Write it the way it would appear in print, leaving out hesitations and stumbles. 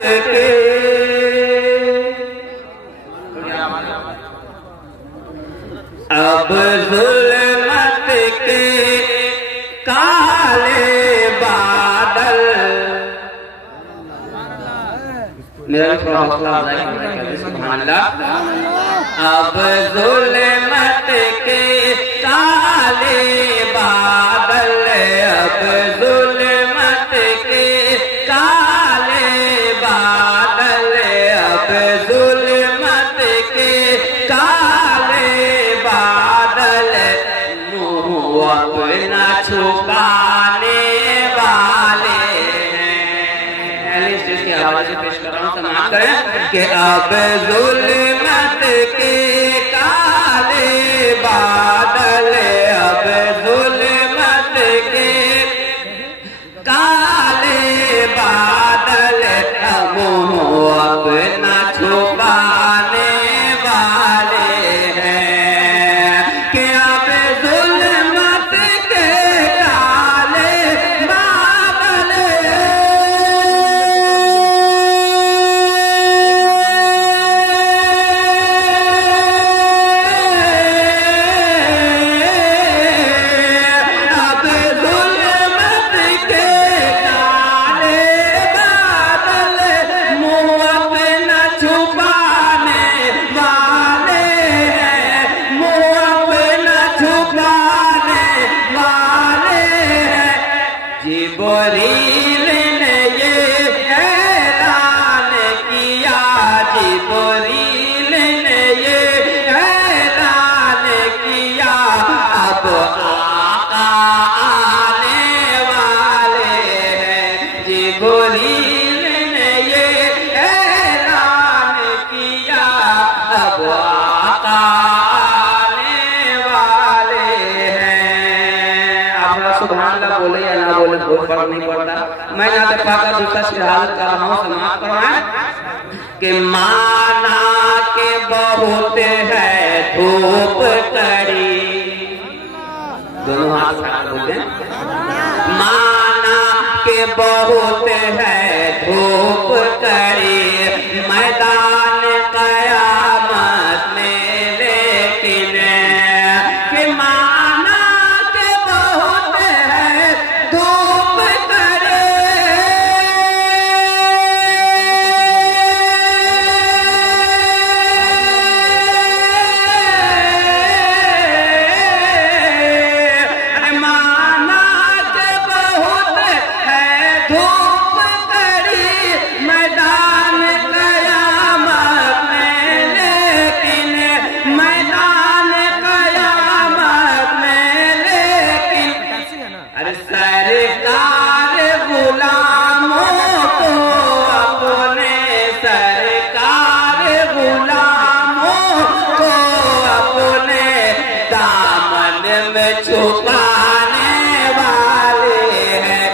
अब जुल्मत के काले बादल। मेरा भी थोड़ा हौसला आ जाए। सुभान अल्लाह। अब जुल्मत के काले बादल, अब जुल्मत के काले बादल, अब जुल्मत के काले बादल, मुँह अपना छुपाने वाले हैं। इसकी आवाज़ पेश कर रहा हूँ, समाप्त करें कि अब जुल्मत के काले बादल, अब जुल्मत के काले बादल, मुँह अपना छुपाने वाले हैं कि अब जुल्मत के काले बादल, अब जुल्मत के काले बादल, मुँह अपना छुपाने वाले हैं, मुँह अपना छुपाने वाले हैं। जिब्रील ने ये ऐलान किया, जिब्रील ने ये ऐलान किया, अब आका आने वाले हैं। जिब्रील ने ये ऐलान किया, अब आका आने वाले हैं। आप लोग सुभान अल्लाह बोले या ना बोले, कोई फर्क नहीं पड़ता। मैं ना तो पाकर दूसरा सिराज कर रहा हूँ, समाप्त करवाएं कि माना के बहुत है धूप कड़ी। दोनों हाथ उठा बोलते हैं, माना के बहुत है धूप कड़ी मैदान कयामत में, लेकिन कि माना के बहुत है धूप कड़ी, माना के बहुत है धूप कड़ी मैदान कयामत में, लेकिन मैदान कयामत में, लेकिन अरे सरकार गुलामों को अपने, सरकार गुलामों को अपने दामन में छुपाने वाले हैं।